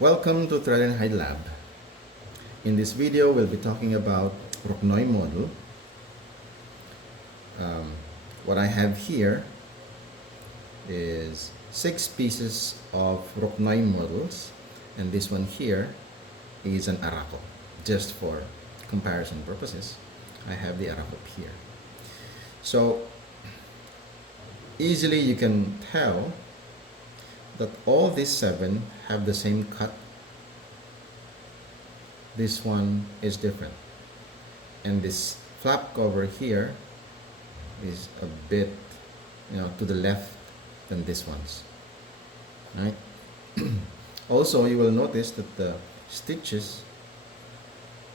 Welcome to Thread and Hide Lab. In this video, we'll be talking about Ruknoy model. What I have here is 6 pieces of Ruknoy models, and this one here is an Arako. Just for comparison purposes, I have the Arako here. So easily you can tell that all these 7 have the same cut. This one is different, and this flap cover here is a bit to the left than this one's, right? Also, you will notice that the stitches,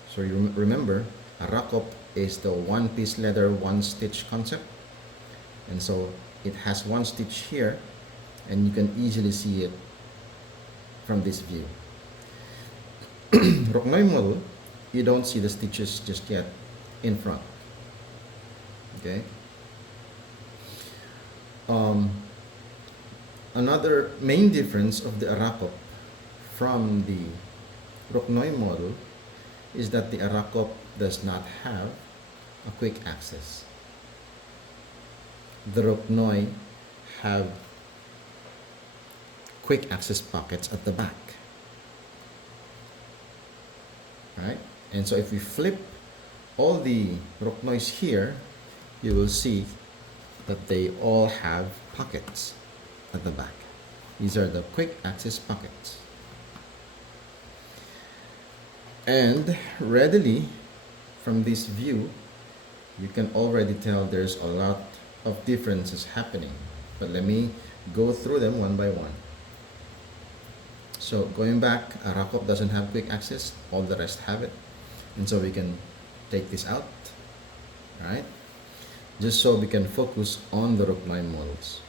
so you remember Arakop is the one piece leather one stitch concept, and so it has one stitch here, and you can easily see it from this view. Ruknoy model, you don't see the stitches just yet in front. Okay. Another main difference of the Arakop from the Ruknoy model is that the Arakop does not have a quick access. The Ruknoy have quick access pockets at the back, right? And so if we flip all the Ruknoys here, you will see that they all have pockets at the back. These are the quick access pockets. And readily from this view, you can already tell there's a lot of differences happening. But let me go through them one by one. So going back, Arakop doesn't have quick access, all the rest have it. And so we can take this out, right? Just so we can focus on the Ruknoy models.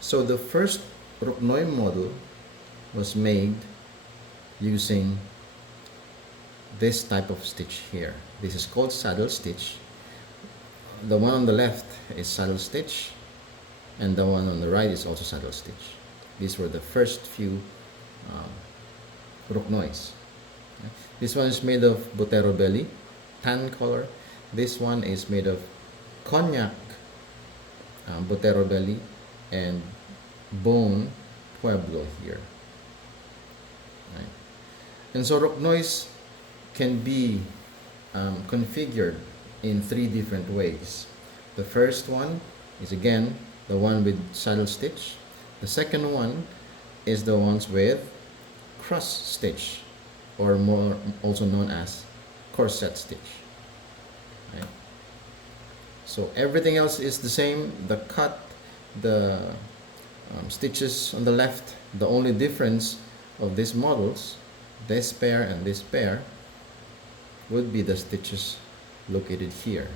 So the first Ruknoy model was made using this type of stitch here. This is called saddle stitch. The one on the left is saddle stitch, and the one on the right is also saddle stitch. These were the first few Ruknoys. This one is made of Botero belly, tan color. This one is made of cognac Botero belly and bone Pueblo here. Right. And so Ruknoys can be configured in 3 different ways. The first one is again the one with saddle stitch. The second one is the ones with cross stitch, or more also known as corset stitch. Right? So everything else is the same. The cut, the stitches on the left. The only difference of these models, this pair and this pair, would be the stitches located here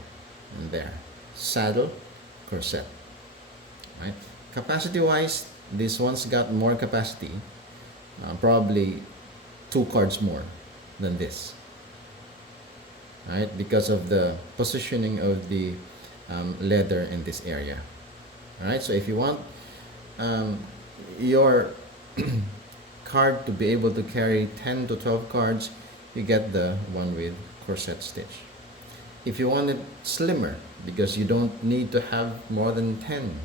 and there. Saddle, corset. Right? Capacity wise, this one's got more capacity, probably 2 cards more than this, right? Because of the positioning of the leather in this area. All right, so if you want your card to be able to carry 10 to 12 cards, you get the one with corset stitch. If you want it slimmer, because you don't need to have more than 10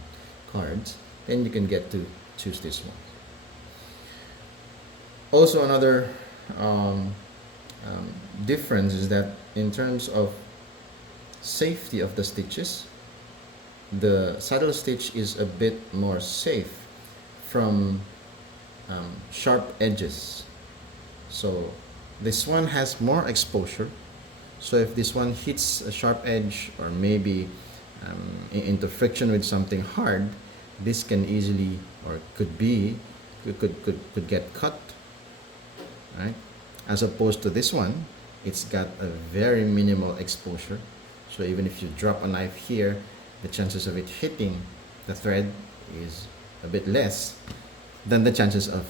cards, then you can get to choose this one. Also, another difference is that in terms of safety of the stitches, the saddle stitch is a bit more safe from sharp edges. So this one has more exposure. So if this one hits a sharp edge, or maybe into friction with something hard, this can easily, or could get cut, right? As opposed to this one, it's got a very minimal exposure. So even if you drop a knife here, the chances of it hitting the thread is a bit less than the chances of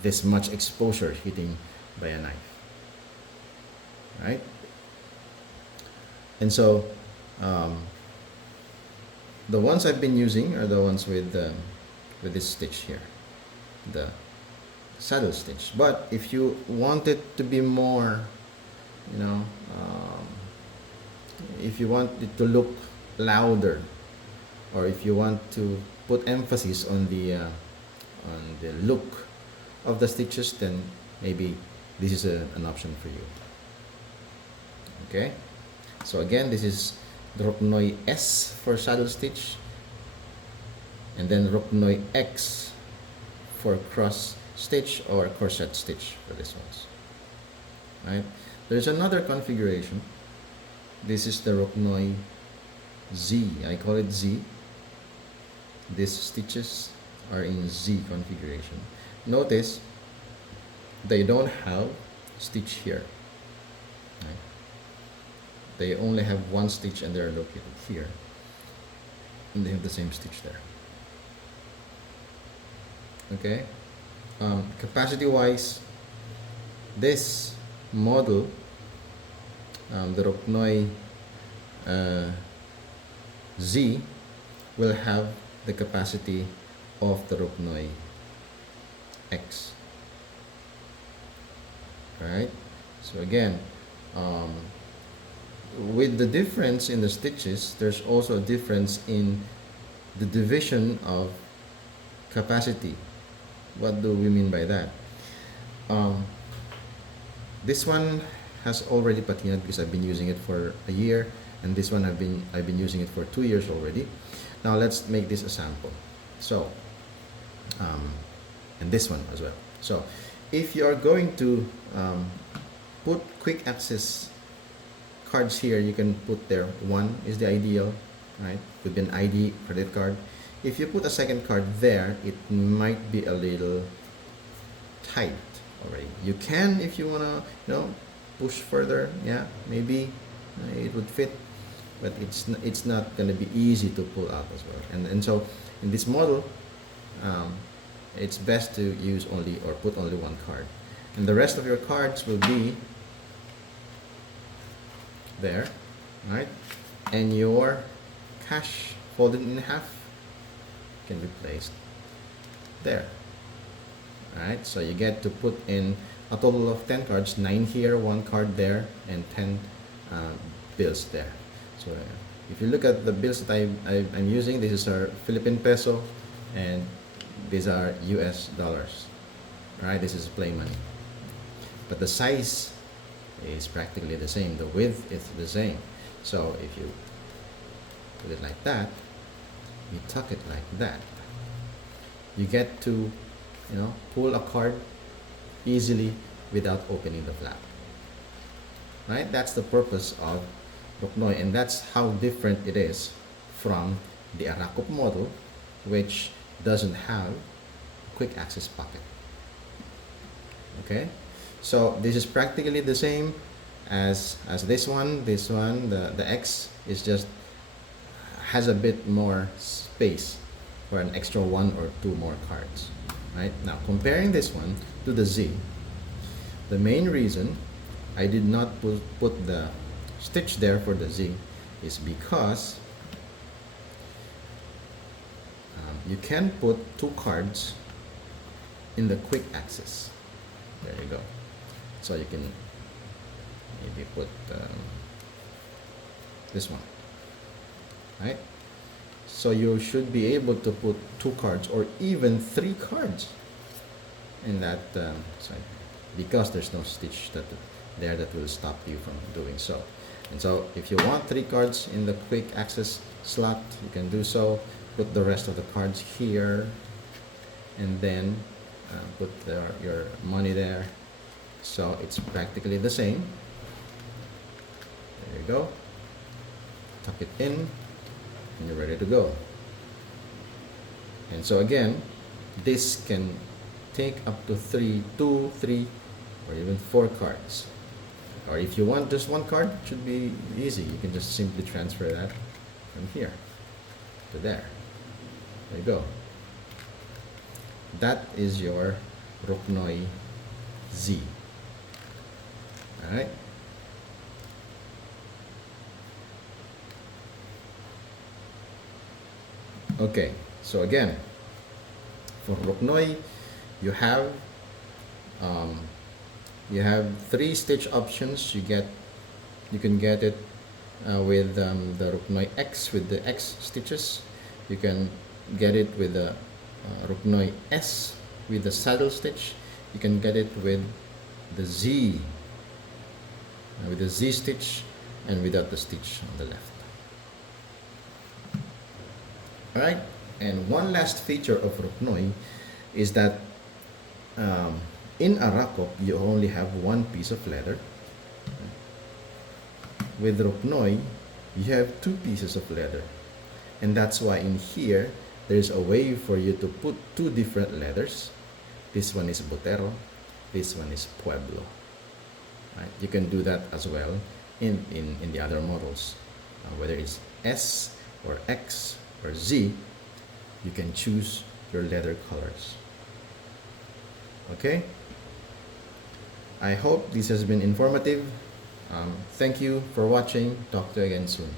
this much exposure hitting by a knife, right? And so the ones I've been using are the ones with this stitch here, the saddle stitch. But if you want it to be more, you know, if you want it to look louder, or if you want to put emphasis on the look of the stitches, then maybe this is an option for you. Okay, so again, this is the Ruknoy-S for saddle stitch, and then Ruknoy-X for cross stitch or corset stitch for this ones. Right? There's another configuration. This is the Ruknoy-Z. I call it Z. These stitches are in Z configuration. Notice they don't have stitch here. Right? They only have one stitch and they're located here. And they have the same stitch there. Okay? Capacity wise, this model, the Ruknoy Z, will have the capacity of the Ruknoy-X. Right? So again, with the difference in the stitches, there's also a difference in the division of capacity. What do we mean by that? This one has already patinaed because I've been using it for a year, and this one I've been using it for 2 years already. Now let's make this a sample. So, and this one as well. So, if you are going to put quick access cards here, you can put there. One is the ideal, right? Could be an ID, credit card. If you put a second card there, it might be a little tight already. You can, if you wanna, push further. Yeah, maybe it would fit, but it's not gonna be easy to pull out as well. And so in this model, it's best to use only or put only one card, and the rest of your cards will be there, right? And your cash folded in half can be placed there. Alright, so you get to put in a total of 10 cards, 9 here, 1 card there, and 10 bills there. So if you look at the bills that I'm using, this is our Philippine peso, and these are US dollars. Alright, this is play money. But the size is practically the same, the width is the same. So if you put it like that, you tuck it like that, you get to pull a card easily without opening the flap. Right? That's the purpose of Ruknoy, and that's how different it is from the Arakop model, which doesn't have quick access pocket. Okay, so this is practically the same as this one. This one, the X, is just has a bit more space for an extra 1 or 2 more cards. Right? Now, comparing this one to the Z, the main reason I did not put the stitch there for the Z is because you can put 2 cards in the quick access. There you go. So you can maybe put this one, right? So you should be able to put 2 cards or even 3 cards in that side, because there's no stitch that will stop you from doing so. And so if you want 3 cards in the quick access slot, you can do so. Put the rest of the cards here, and then put your money there. So it's practically the same. There you go. Tuck it in, and you're ready to go. And so again, this can take up to 2, 3, or even 4 cards. Or if you want just 1 card, it should be easy. You can just simply transfer that from here to there. There you go. That is your Ruknoy-Z. Alright? Okay, so again, for Ruknoy, you have Um, you have 3 stitch options. You can get it with the Ruknoy-X with the X stitches. You can get it with the Ruknoy-S with the saddle stitch. You can get it with the Z stitch and without the stitch on the left. Alright, and one last feature of Ruknoy is that in a rakop you only have one piece of leather. With Ruknoy, you have 2 pieces of leather, and that's why in here there's a way for you to put 2 different leathers. This one is Botero, this one is Pueblo. Right? You can do that as well in the other models, whether it's S or X or Z. You can choose your leather colors. Okay, I hope this has been informative. Thank you for watching. Talk to you again soon.